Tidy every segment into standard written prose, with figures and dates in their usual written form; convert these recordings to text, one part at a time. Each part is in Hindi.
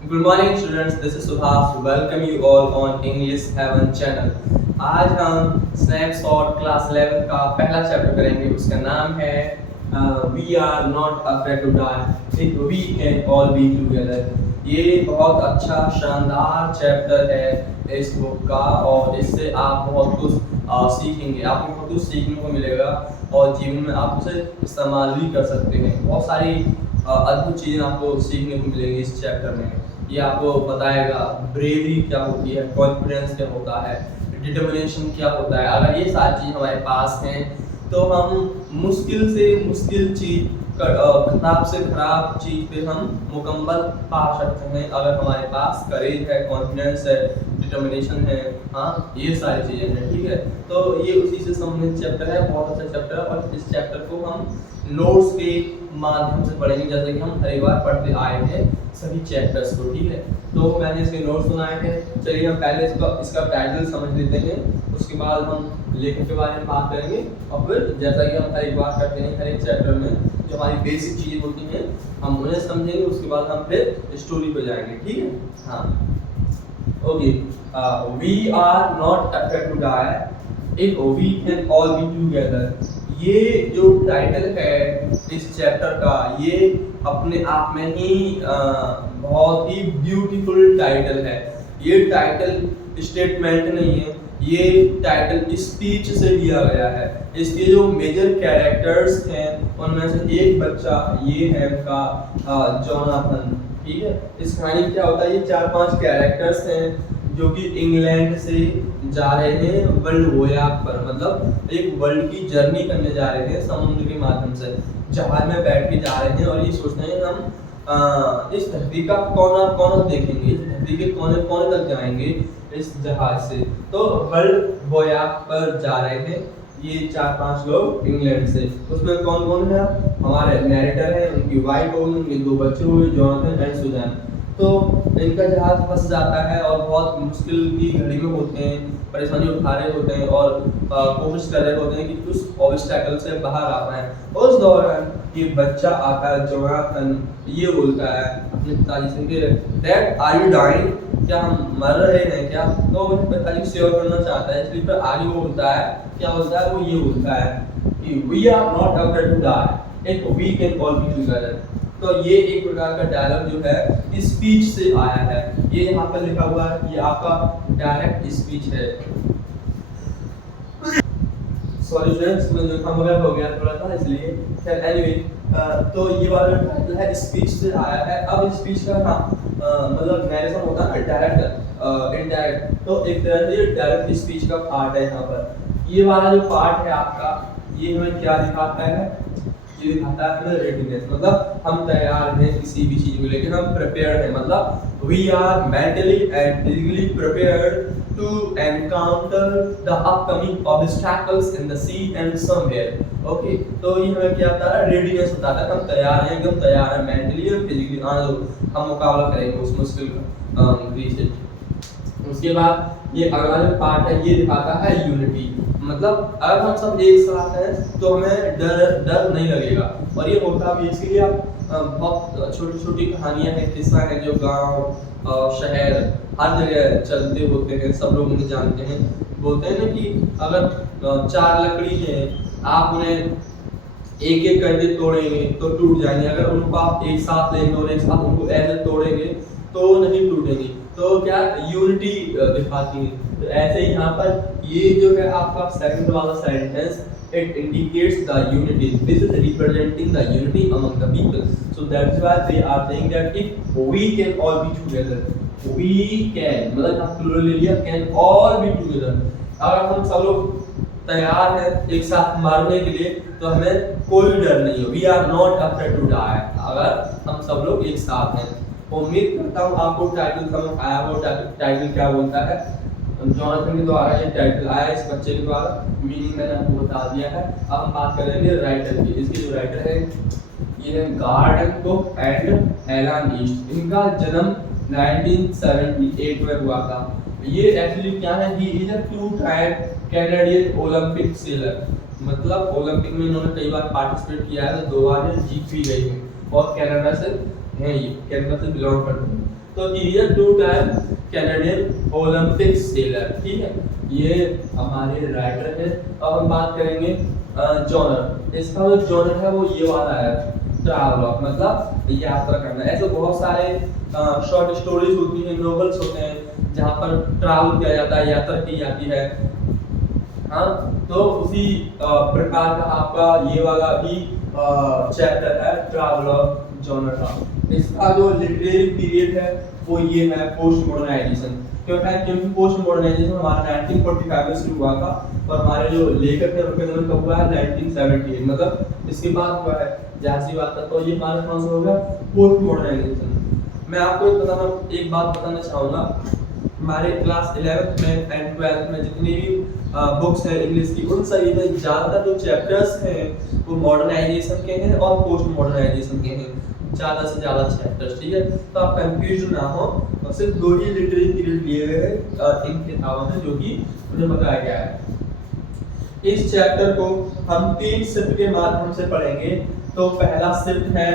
Good morning students, this is Subhas. Welcome you all on English Heaven channel. आज हम स्नैपशॉट क्लास 11 का पहला चैप्टर करेंगे। उसका नाम है we are not afraid to die, if we can all be together. ये बहुत अच्छा शानदार चैप्टर है इस बुक का और इससे आप बहुत कुछ सीखेंगे। आपको बहुत कुछ सीखने को मिलेगा और जीवन में आप उसे इस्तेमाल भी कर सकते हैं। बहुत सारी अद्भुत चीज़ें आपको सीखने को मिलेंगी इस चैप्टर में। ये आपको बताएगा ब्रेवरी क्या होती है, कॉन्फिडेंस क्या होता है, डिटर्मिनेशन क्या होता है। अगर ये सारी चीज़ हमारे पास हैं तो हम मुश्किल से मुश्किल चीज़, खराब से खराब चीज़ पे हम मुकम्मल पा सकते हैं अगर हमारे पास करेज है, कॉन्फिडेंस है, डिटर्मिनेशन है। हाँ, ये सारी चीज़ें हैं। ठीक है, तो ये उसी से संबंधित चैप्टर है, बहुत अच्छा चैप्टर है और इस चैप्टर को हम नोट्स के माध्यम से पढ़ेंगे, जैसे कि हम हर बार पढ़ते आए हैं सभी चैप्टर्स को। ठीक है, तो मैंने इसके नोट्स बनाए थे। चलिए हम पहले इसका टाइटल समझ लेते हैं, उसके बाद हम लेखक के बारे में बात करेंगे और फिर जैसा कि हम हर बार करते हैं हर एक चैप्टर में जो हमारी बेसिक चीज़ें होती हैं हम उन्हें समझेंगे, उसके बाद हम फिर स्टोरी पे जाएंगे। ठीक है, हाँ, okay. We are not afraid to die if we can all be together. ये जो टाइटल है इस चैप्टर का, ये अपने आप में ही बहुत ही ब्यूटीफुल टाइटल है। ये टाइटल स्टेटमेंट नहीं है, ये टाइटल स्पीच से लिया गया है। इसके जो मेजर कैरेक्टर्स हैं उनमें से एक बच्चा ये है उनका जोनाथन। ठीक है, इस कहानी में क्या होता है, ये 4-5 कैरेक्टर्स हैं जो कि इंग्लैंड से जा रहे हैं वर्ल्ड वोयाज पर, मतलब एक वर्ल्ड की जर्नी करने जा रहे हैं समुद्र के माध्यम से। जहाज में बैठ के जा रहे हैं और ये सोच रहे हैं हम इस धरती का कोना कोना देखेंगे, इस धरती के कोने कोने तक जाएंगे इस जहाज से। तो वर्ल्ड वोयाज पर जा रहे थे ये 4-5 लोग इंग्लैंड से। उसमें कौन कौन है, हमारे नैरेटर है, उनकी वाइफ और उनके 2 बच्चे हुए, जोनाथन एंड सुजैन। तो इनका जहाज फंस जाता है और बहुत मुश्किल की घड़ी में होते हैं, परेशानी उठा रहे होते हैं और कोशिश कर रहे होते हैं कि उस ऑब्स्टैकल से बाहर आ पाए। उस दौरान ये बच्चा आता है जोनाथन, ये बोलता है अपने पिताजी से कि डैड आर यू डाइंग, क्या हम मर रहे हैं क्या। तो वो पिताजी को श्योर करना चाहता है, इसलिए फिर आगे वो बोलता है, क्या बोलता है, वो ये बोलता है कि we are not afraid to die if we can all be together. तो ये एक प्रकार का डायलॉग जो है स्पीच से आया है। ये यहाँ पर लिखा हुआ है, ये आपका डायरेक्ट स्पीच है। सॉरी स्टूडेंट्स, मैं जो काम हो गया थोड़ा सा इसलिए। खैर एनीवे, तो ये वाला टाइटल है स्पीच से आया है। अब स्पीच का मतलब नैरेशन होता है डायरेक्ट इनडायरेक्ट, तो एक तरह से डायरेक्ट स्पीच का पार्ट है यहाँ पर। ये वाला जो पार्ट है आपका, ये हमें क्या दिखाता है, ये दिखाता है रेडीनेस, मतलब हम तैयार हैं किसी भी चीज को लेकर, हम प्रिपेयर्ड हैं, मतलब we are mentally and physically prepared to encounter the upcoming obstacles in the sea and somewhere. Okay, तो ये हमें क्या बताता है, रेडीनेस बताता है, हम तैयार हैं, एकदम तैयार हैं मेंटली और फिजिकली, हम मुकाबला करेंगे उस मुश्किल का। उसके बाद ये अगला जो पार्ट है ये दिखाता है यूनिटी, मतलब अगर हम सब एक साथ हैं तो हमें डर नहीं लगेगा। और ये होता भी इसलिए आप बहुत छोटी छोटी कहानियां हैं, किस्सा है जो गांव शहर हर जगह चलते होते हैं, सब लोग उन्हें जानते हैं। बोलते हैं ना कि अगर 4 लकड़ी है, आप उन्हें एक एक करके तोड़ेंगे तो टूट जाएंगे, अगर उनको आप एक साथ लेंगे और एक साथ उनको ऐसे तोड़ेंगे तो नहीं टूटेंगी। तो क्या यूनिटी दिखाती है। तो ऐसे ही यहाँ पर ये जो है आपका सेकंड वाला sentence, it indicates the unity, this is representing the unity among the people, so that's why they are saying that if we can all be together, we can मतलब हम प्लूरल ले लिया, can all be together, अगर हम सब लोग तैयार हैं एक साथ मारने के लिए तो हमें कोई डर नहीं है। We are not afraid to die, अगर हम सब लोग एक साथ हैं। उम्मीद करता हूँ आपको टाइटल समझ आया होगा, टाइटल क्या बोलता है। जोनाथन के द्वारा ये टाइटल आया, इस बच्चे के द्वारा, मीनिंग मैंने आपको बता दिया है। अब हम बात करेंगे राइटर की। इसके जो राइटर है ये है Gordon Cook and Alan East. इनका जन्म 1978 में हुआ था। ये एक्चुअली क्या है, he is a two time Canadian Olympic sailor, मतलब ओलंपिक में इन्होंने कई बार पार्टिसिपेट किया है, तो 2 बार जीत भी गए हैं और कनाडा से हैं, ये कनाडा से बिलोंग करते हैं। तो ही is a 2 time Canadian Olympic seller, ठीक है। ये हमारे राइटर है। अब हम बात करेंगे जॉनर। इसका जो जॉनर है वो ये वाला है, ट्रैवलर, मतलब यात्रा करना। ऐसे बहुत सारे शॉर्ट स्टोरीज होती हैं, नॉवेल्स होते हैं जहाँ पर ट्रैवल किया जाता है, यात्रा की जाती है। हाँ, तो उसी प्रकार का आपका ये वाला भी चैप्टर है ट्रैवलर जॉनर का। इसका जो लिटरेरी पीरियड है वो ये है पोस्ट मॉडर्नाइजेशन। क्यों है? क्योंकि पोस्ट मॉडर्नाइजेशन हमारा 1945 में शुरू हुआ था और हमारे जो लेखक है उनका जन्म कब हुआ है? 1978, मतलब इसके बाद हुआ है। जाहिर सी बात है, तो ये हमारा कौन सा होगा? Post modernization. मैं आपको एक बात बताना चाहूँगा। हमारे क्लास 11th में एंड 12th में जितनी भी बुक्स हैं इंग्लिश की, उन सभी में ज़्यादातर जो चैप्टर्स हैं वो मॉडर्नाइजेशन के हैं और पोस्ट मॉडर्नाइजेशन के हैं, ज़्यादा से ज़्यादा चैप्टर्स, ठीक है। तो आप कंफ्यूज ना हो, और सिर्फ 2 ही लिटरेरी पीरियड लिए गए हैं इन किताबों में, जो कि मुझे बताया गया है। इस चैप्टर को हम 3 शिफ्ट के माध्यम से पढ़ेंगे। तो पहला शिफ्ट है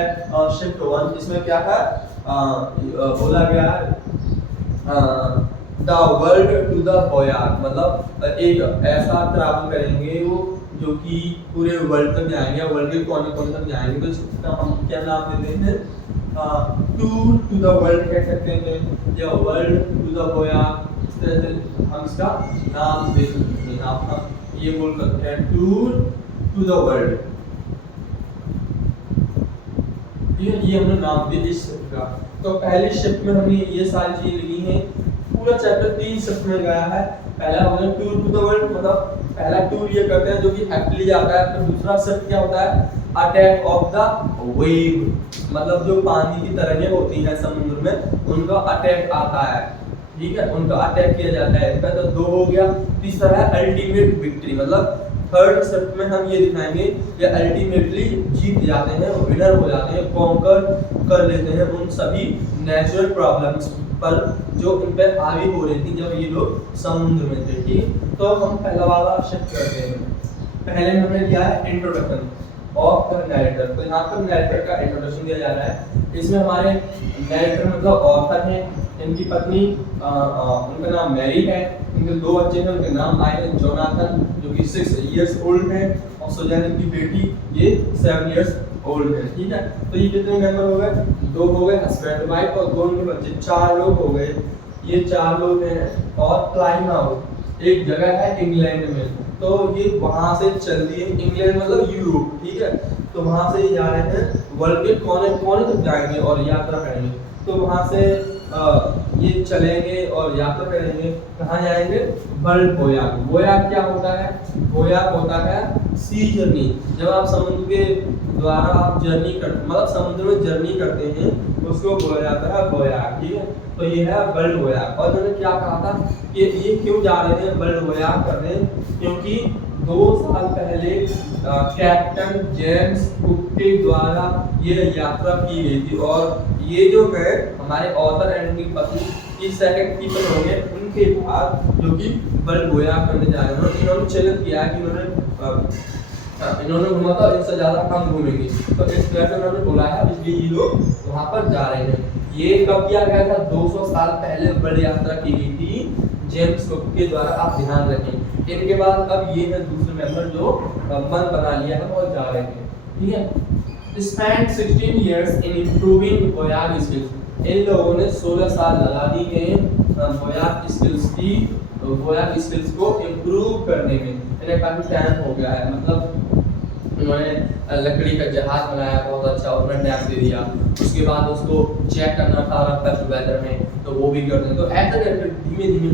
शिफ्ट 1। इसमें क्या है? बोला गया है the world to the voyage, मतलब एक ऐसा ट्रैवल करेंगे वो जो कि पूरे वर्ल्ड तक जाएंगे, वर्ल्ड के कोने कोने तक जाएंगे। तो इसका हम क्या नाम देते हैं? टूर टू द वर्ल्ड कह सकते हैं, या वर्ल्ड टू द वोयाज, इस तरह से हम इसका नाम दे सकते हैं। हम ये बोल सकते हैं टूर टू द वर्ल्ड, ये हमने नाम दिया इस शिफ्ट का। तो पहली शिफ्ट में हमने ये सारी चीजें लिखी हैं। पूरा चैप्टर 3 शिफ्ट में गया है। पहला होगा टूर टू द वर्ल्ड, मतलब पहला टूर ये करते हैं जो कि हैप्पीली जाता है। तो दूसरा शिफ्ट क्या होता है? अटैक ऑफ द वेव, मतलब जो पानी की तरंगें होती हैं समुद्र में उनका अटैक आता है, ठीक है, उनका अटैक किया जाता है। इसका तो 2 हो गया। तीसरा है अल्टीमेट विक्ट्री, मतलब थर्ड शिफ्ट में हम ये दिखाएंगे कि अल्टीमेटली जीत जाते हैं, विनर हो जाते हैं, कॉन्कर कर लेते हैं उन सभी नेचुरल प्रॉब्लम्स पर जो इन पर हावी हो रही थी जब ये लोग समुद्र में थे, ठीक। तो हम पहला वाला शिफ्ट करते हैं। पहले में हमने लिया है इंट्रोडक्शन ऑफ द नैरेटर। तो यहाँ पर नैरेटर का इंट्रोडक्शन दिया जा रहा है। इसमें हमारे नैरेटर मतलब ऑथर हैं, इनकी पत्नी उनका नाम मैरी है, इनके 2 बच्चे हैं, उनके नाम आए हैं जोनाथन जो कि 6 इयर्स ओल्ड है, और सुजैन इनकी बेटी ये 7 इयर्स ओल्ड है, ठीक है। तो ये कितने मेंबर हो गए? 2 हो गए हस्बैंड वाइफ और 2 उनके बच्चे, 4 लोग हो गए। ये 4 लोग हैं। और प्लाइमाउथ एक जगह है इंग्लैंड में, तो ये वहां से चल दिए, इंग्लैंड मतलब यूरोप, ठीक है। तो वहां से ये जा रहे हैं वर्ल्ड के कोने कोने तक जाएंगे और यात्रा करेंगे। तो वहां से ये चलेंगे और यात्रा करेंगे। कहाँ जाएंगे? World voyage. वोयाज क्या होता है? वोयाज होता है सी जर्नी। जब आप समुद्र के द्वारा आप जर्नी कर, मतलब समुद्र में जर्नी करते हैं उसको बोला जाता है वोयाज, ठीक है। तो ये है वर्ल्ड वोयाज। और मैंने क्या कहा था कि ये क्यों जा रहे हैं वर्ल्ड वोयाज करने? क्योंकि 2 साल पहले कैप्टन जेम्स कुक के द्वारा ये यात्रा की गई थी, और ये जो है हमारे ऑथर एंड उनकी पत्नी इस सेकंड कीपर होंगे उनके बाद जो कि वर्ल्ड वोयाज करने जा रहे हैं। इन्होंने चैलेंज किया है कि इन्होंने घूमा था, इससे ज्यादा हम घूमेंगे, तो इस तरह से उन्होंने बोला है, इसलिए ये लोग वहां पर जा रहे हैं। ये कब किया गया था? 200 साल पहले वर्ल्ड यात्रा की गई थी जेम्स कुक के द्वारा, आप ध्यान रखें। इनके बाद अब ये है दूसरे मेंबर जो मन बना लिया है और जा रहे हैं, ठीक है। Spend 16 years in improving voyage skills. इन लोगों ने 16 साल लगा दी हैं वोयाज स्किल्स की, वोयाज स्किल्स को इम्प्रूव करने में। इन्हें काफी टाइम हो गया है, मतलब उन्होंने लकड़ी का जहाज बनाया बहुत अच्छा, उन्होंने नैप दे दिया, उसके बाद उसको चेक करना था रखा वेदर में, तो वो भी कर दें। तो ऐसा करके धीमे धीमे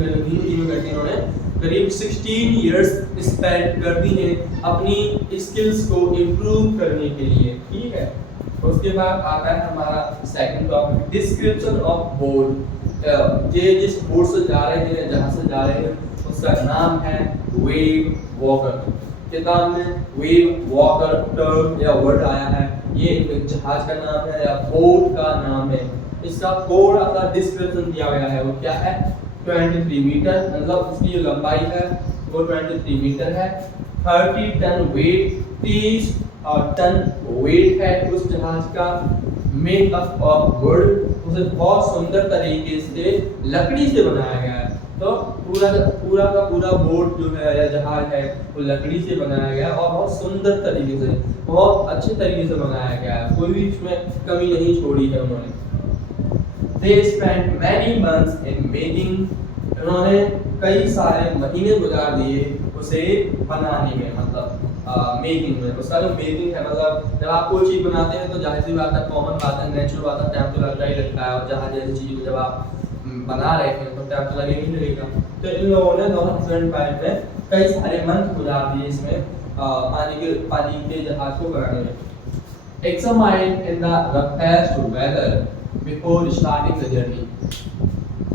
करके इन्होंने करीब 16 इयर्स स्पेंड कर दी है अपनी स्किल्स को इम्प्रूव करने के लिए, ठीक है। उसके बाद आता है हमारा second topic, description of board. ये जिस बोर्ड से जा रहे हैं, जहां से जा रहे हैं, उसका नाम है वेव वॉकर। किताब में वेव वॉकर टर्म या वर्ड आया है, ये एक जहाज का नाम है या बोट का नाम है। इसका थोड़ा सा डिस्क्रिप्शन दिया गया है, वो क्या है? 23 मीटर, मतलब इसकी जो लंबाई है वो 23 मीटर है। 30 टन वेट, 30 टन वेट है उस जहाज का। मेड अप ऑफ वुड, उसे बहुत सुंदर तरीके से लकड़ी से बनाया गया है। तो पूरा का पूरा बोट जो है या जहाज है वो लकड़ी से बनाया गया और बहुत सुंदर तरीके से, बहुत अच्छे तरीके से बनाया गया है, कोई भी इसमें कमी नहीं छोड़ी है उन्होंने। They spent many months in making, उन्होंने कई सारे महीने गुजार दिए उसे बनाने में, मतलब मेकिंग में। उसका जो मेकिंग है, मतलब जब आप कोई चीज़ बनाते हैं तो जाहिर सी बात है, कॉमन बात है, नेचुरल बात है, टाइम तो लगता ही लगता है। और जहाँ जैसी चीज़ को जब आप बना रहे थे तो टाइम तो लगेगा ही लगेगा। तो इन लोगों ने दोनों हस्बैंड वाइफ में कई सारे मंथ गुजार दिए इसमें पानी के जहाज को बनाने में। Examine in the roughest weather before starting the journey,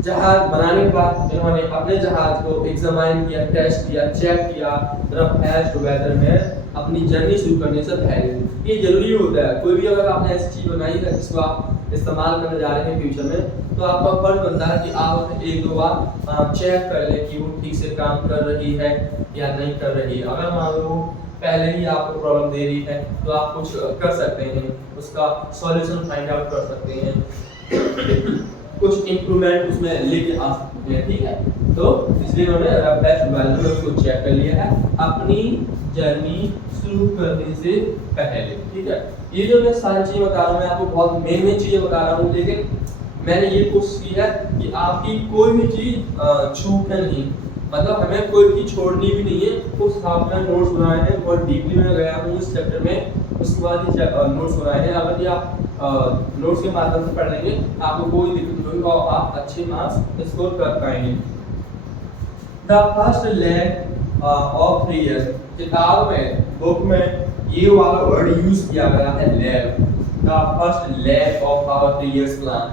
जहाज बनाने के बाद इन्होंने अपने जहाज को एग्जामाइन किया, टेस्ट किया, चेक किया रफेस्ट वेदर में अपनी जर्नी शुरू करने से पहले। ये जरूरी होता है, कोई भी अगर आपने ऐसी चीज़ बनाई है जिसको आप इस्तेमाल करने जा रहे हैं फ्यूचर में, तो आपका फर्ज बनता है कि आप एक दो बार चेक कर लें कि वो ठीक से काम कर रही है या नहीं कर रही है। अगर मान लो पहले ही आपको प्रॉब्लम दे रही है तो आप कुछ कर सकते हैं, उसका सॉल्यूशन फाइंड आउट कर सकते हैं, कुछ इंप्रूवमेंट उसमें लेके आ सकते हैं, ठीक है। तो इसलिए उन्होंने रफेस्ट वेदर में उसको चेक कर लिया है अपनी जर्नी शुरू करने से पहले, ठीक है। ये जो मैं सारी चीज़ें बता रहा हूँ, मैं आपको बहुत मेन चीज़ें बता रहा हूँ, लेकिन मैंने ये कोशिश की है कि आपकी कोई भी चीज़ छूटे नहीं, मतलब हमें कोई भी छोड़नी भी नहीं है। उस हिसाब से नोट्स बनाए हैं, बहुत डीपली में गया हूँ इस चैप्टर में, उसके बाद ही नोट्स बनाए हैं। अगर ये आप नोट्स के माध्यम से पढ़ लेंगे आपको कोई दिक्कत नहीं होगी और आप अच्छे मार्क्स स्कोर कर पाएंगे। The first leg of 3 years, किताब में, बुक में ये वाला वर्ड यूज किया गया है, leg. The first leg of our 3 years plan.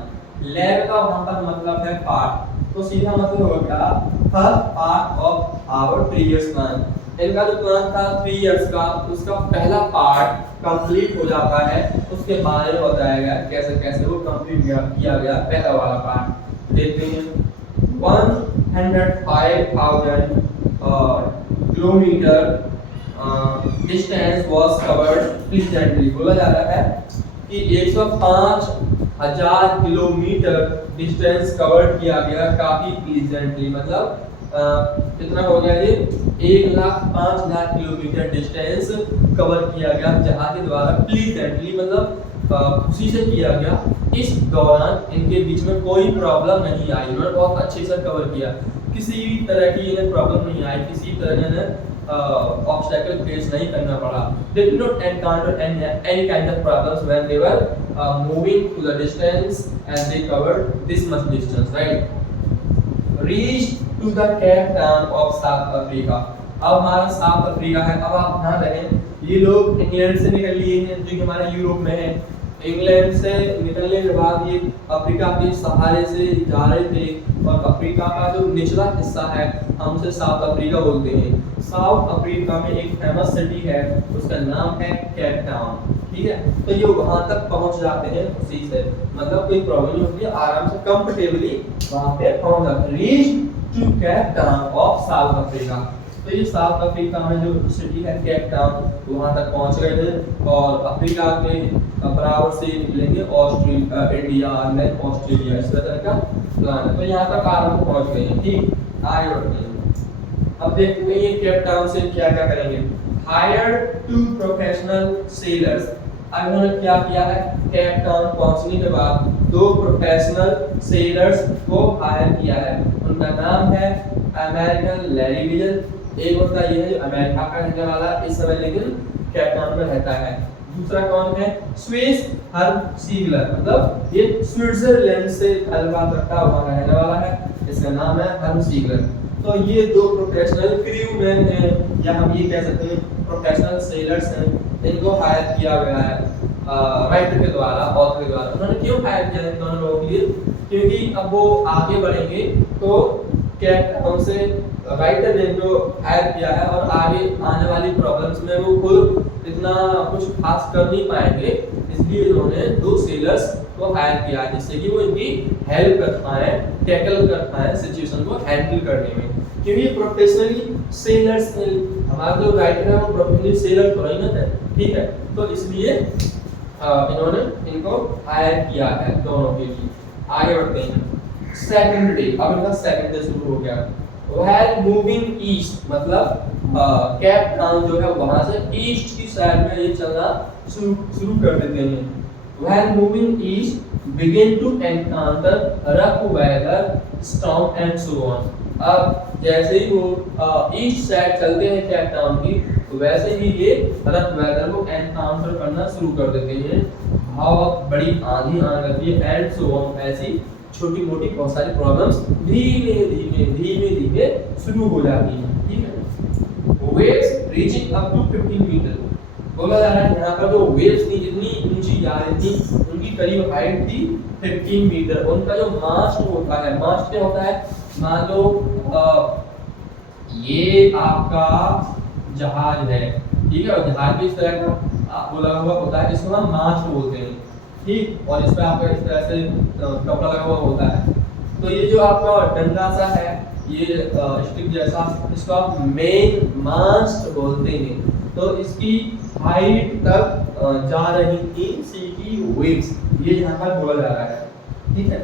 Leg का वहां पर मतलब है पार्ट, तो सीधा मतलब हो गया first part of our 3 years plan. इनका जो प्लान था 3 years का, उसका पहला पार्ट कंप्लीट हो जाता है, उसके बारे में बताया गया कैसे कैसे वो कंप्लीट किया गया। पहला वाला पार्ट देखते हैं। 105,000 kilometre distance was covered pleasantly. बोला जा रहा है कि 105,000 किलोमीटर डिस्टेंस कवर्ड किया गया काफी प्लीजेंटली, मतलब कितना हो गया ये 1,05,000 किलोमीटर डिस्टेंस कवर किया गया जहाज के द्वारा प्लीजेंटली, मतलब खुशी से किया गया। इस दौरान इनके बीच में कोई प्रॉब्लम नहीं आई, उन्होंने बहुत अच्छे से कवर किया, किसी भी तरह की इन्हें प्रॉब्लम नहीं आई, किसी तरह इन्हें obstacle फेस नहीं करना पड़ा। They did not encounter any kind of problems when they were moving to the distance and they covered this much distance, right? Reached to the Cape Town of South Africa। अब हमारा साउथ अफ्रीका है। अब आप ध्यान रखें, ये लोग इंग्लैंड से निकल लिए हैं जो कि हमारे यूरोप में है। इंग्लैंड से निकलने के बाद ये अफ्रीका के सहारे से जा रहे थे, और अफ्रीका का जो निचला हिस्सा है हम उसे साउथ अफ्रीका बोलते हैं। साउथ अफ्रीका में एक फेमस सिटी है, उसका नाम है केप टाउन, ठीक है। तो ये वहां तक पहुंच जाते हैं उसी से, मतलब कोई प्रॉब्लम नहीं होती है, आराम से कंफर्टेबली वहां पे पहुंच जाते हैं। Reach to Cape Town of South Africa. तो ये साउथ अफ्रीका में जो सिटी है केप टाउन, वहां तक पहुंच गए थे, और अफ्रीका के बराबर से निकलेंगे ऑस्ट्रेलिया, इंडिया, देन ऑस्ट्रेलिया, इस तरह का प्लान है। तो यहाँ तक आराम से पहुंच गए हैं, ठीक। आगे बढ़ते हैं। अब देखते हैं ये केप टाउन से क्या क्या करेंगे। Hired 2 professional sellers. अब उन्होंने क्या किया है, केप टाउन पहुंचने के बाद 2 प्रोफेशनल सेलर्स को हायर किया है। उनका नाम है अमेरिकन लैरी विजन। एक बंदा ये है जो अमेरिका का रहने वाला इस समय लेकिन केप टाउन में रहता है। दूसरा कौन है, स्विस हर्ब सीगलर, मतलब ये स्विट्जरलैंड से ताल्लुकात रखता हुआ रहने वाला है, इसका नाम है हर्ब सीगलर। तो ये 2 प्रोफेशनल क्रूमैन हैं, या हम ये कह सकते हैं प्रोफेशनल सेलर्स हैं, इनको हायर किया गया है राइटर के द्वारा, ऑथर के द्वारा। उन्होंने क्यों हायर किया इन दोनों लोगों के लिए, क्योंकि अब वो आगे बढ़ेंगे तो केप टाउन से राइटर ने जो हायर किया है, और आगे आने वाली प्रॉब्लम्स में वो खुद इतना कुछ खास कर नहीं पाएंगे, इसलिए उन्होंने 2 सेलर्स को हायर किया जिससे कि वो इनकी हेल्प कर पाए, टैकल कर पाए सिचुएशन को हैंडल करने में। क्योंकि प्रोफेशनली सेलर्स, हमारा जो राइटर है वो प्रोफेशनली सेलर तो नहीं है, ठीक है। तो इसलिए इन्होंने इनको हायर किया है दोनों के लिए। आगे बढ़ते हैं। सेकंड डे, अब इनका सेकंड डे शुरू हो गया। व्हाइल मूविंग ईस्ट, मतलब कैप टाउन जो है वहां से ईस्ट की साइड में ये चलना शुरू कर देते हैं। While moving east begin to encounter rough weather storm and so on. अब जैसे ही वो ईस्ट साइड चलते हैं कैप टाउन की, तो वैसे ही ये रफ वेदर को एनकाउंटर करना शुरू कर देते हैं। बहुत बड़ी आंधी आने लगती है एंड सो ऑन, ऐसी छोटी मोटी बहुत सारी प्रॉब्लम्स धीमे धीमे धीमे धीमे शुरू हो जाती हैं। ठीक है। Waves reaching up to 15 metre, बोला जा रहा है यहाँ पर जो वेव्स थी जितनी ऊंची जा रही थी उनकी करीब हाइट थी 15 मीटर। उनका जो मास्ट होता है, मास्ट क्या होता है, मान लो ये आपका जहाज है, ठीक है, और जहाज भी इस तरह का बोला हुआ होता है, इसको हम मास्ट बोलते हैं। ठीक, और इस पर आपका इस तरह से कपड़ा लगा हुआ होता है। तो ये जो आपका डंडा सा है, ये स्टिक जैसा, इसको आप मेन मास्ट बोलते हैं। तो इसकी हाइट तक जा रही थी सी की वेव्स, ये यहाँ पर बोला जा रहा है। ठीक है,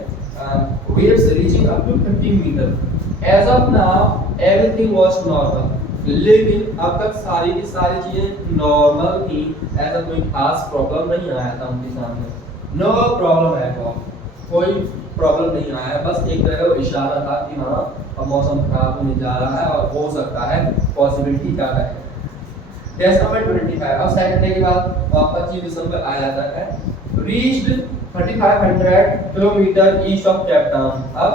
waves reaching up to 15 metre. As of now everything was normal, लेकिन अब तक सारी की सारी चीजें नॉर्मल थी, ऐसा कोई खास प्रॉब्लम नहीं आया था उनके सामने। नो प्रॉब्लम है, कोई प्रॉब्लम नहीं आया, बस एक तरह का इशारा था कि हाँ अब मौसम खराब होने जा रहा है और हो सकता है, पॉसिबिलिटी ज़्यादा है। टेस्ट नंबर 25, अब सेकंड डे के बाद 25 दिसंबर आ जाता है। Reached 3500 kilometre east of Cape Town. अब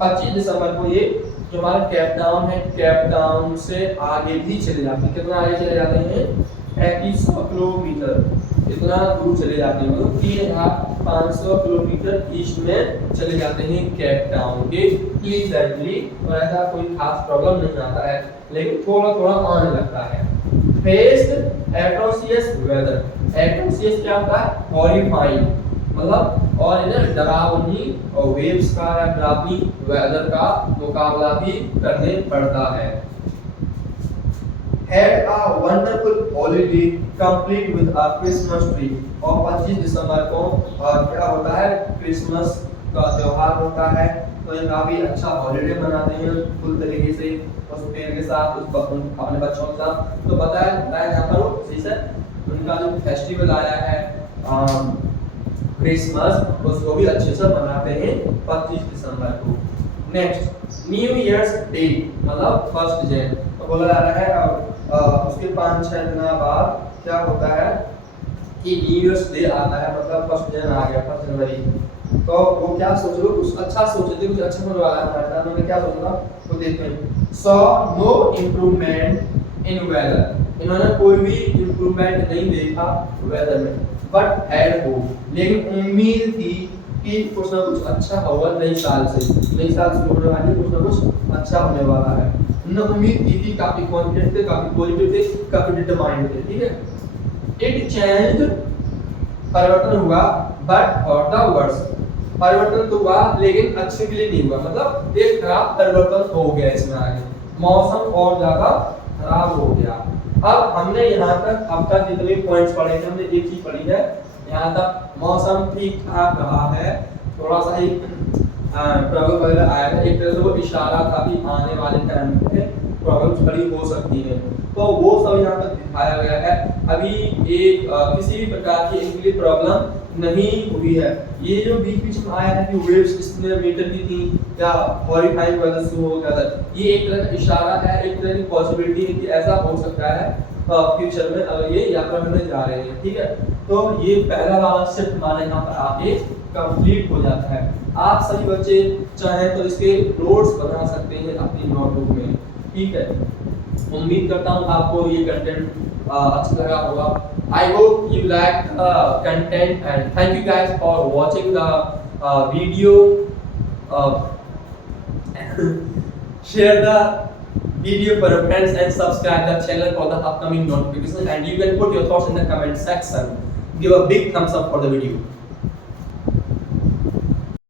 25 दिसंबर को ये जो हमारा केप टाउन है, केप टाउन से आगे भी चले जाते हैं। कितना आगे चले जाते हैं? 3500 किलोमीटर, इतना दूर चले जाते हैं, मतलब 3500 किलोमीटर ईस्ट में चले जाते हैं केप टाउन के प्लीजेंटली। और ऐसा कोई खास प्रॉब्लम नहीं आता है, लेकिन थोड़ा थोड़ा आने लगता है। फेस्ड एट्रोसियस वेदर, एट्रोसियस क्या होता है? हॉरिफाइंग, मतलब और इन्हें डरावनी और वेव्स का या डरावनी वेदर का मुकाबला भी करने पड़ता है। Had a wonderful holiday complete with a Christmas tree। और 25 दिसंबर को क्या होता है? क्रिसमस का त्योहार होता है। तो ये काफी अच्छा हॉलिडे मनाते हैं फुल तरीके से, उस पेड़ के साथ, उस अपने बच्चों के साथ। तो बताया यहाँ पर वो से उनका जो फेस्टिवल आया है क्रिसमस, उसको भी अच्छे से मनाते हैं 25 दिसंबर को। नेक्स्ट, न्यू ईयर्स डे, मतलब 1 जनवरी। तो बोला जा रहा है उसके 5-6 दिन बाद क्या होता है कि न्यू ईयर्स डे आता है, मतलब 1 जनवरी आ गया, 1 जनवरी। तो वो क्या सोच रहे हो? कुछ अच्छा सोचे थे, कुछ अच्छा होने वाला है हमारे साथ। उन्होंने क्या सोचा वो देखते हैं। Saw no improvement in weather, इन्होंने कोई भी इम्प्रूवमेंट नहीं देखा वेदर में, बट हैड होप, लेकिन उम्मीद थी कि कुछ ना कुछ अच्छा होगा नई साल से। नई साल शुरू होने वाली, कुछ ना कुछ अच्छा होने वाला है। उन्होंने उम्मीद की थी, काफी कॉन्फिडेंट थे, काफी पॉजिटिव थे, काफी डिटरमाइंड थे। ठीक है। इट चेंज्ड, परिवर्तन हुआ, बट फॉर द वर्स, परिवर्तन तो हुआ लेकिन अच्छे के लिए नहीं हुआ, मतलब एक खराब परिवर्तन हो गया इसमें आगे, मौसम और ज्यादा खराब हो गया। अब हमने यहाँ तक अब तक जितने पॉइंट्स पढ़े थे, हमने एक चीज पढ़ी है, यहाँ तक मौसम ठीक ठाक रहा है, थोड़ा सा ही प्रॉब्लम वगैरह आया है, एक तरह से वो इशारा था कि आने वाले टाइम पे प्रॉब्लम्स बड़ी हो सकती है, तो वो सब यहाँ पर दिखाया गया है। अभी एक किसी भी प्रकार की इनके लिए प्रॉब्लम नहीं हुई है। ये जो बीच में आया है कि वेव्स कितने मीटर की थी या हॉरिफाइंग वेदर शुरू हो गया था, ये एक तरह का इशारा है, एक तरह की पॉसिबिलिटी है कि ऐसा हो सकता है फ्यूचर में अगर ये यात्रा करने जा रहे हैं। ठीक है, तो ये पहला वाला शिफ्ट हमारे यहाँ पर आके कंप्लीट हो जाता है। आप सभी बच्चे चाहें तो इसके नोट्स बना सकते हैं अपनी नोटबुक में। ठीक है, उम्मीद करता हूँ आपको ये कंटेंट अच्छा लगा होगा। I hope you like the content and thank you guys for watching the video. Share the video for your friends and subscribe the channel for the upcoming notifications, and you can put your thoughts in the comment section. Give a big thumbs up for the video.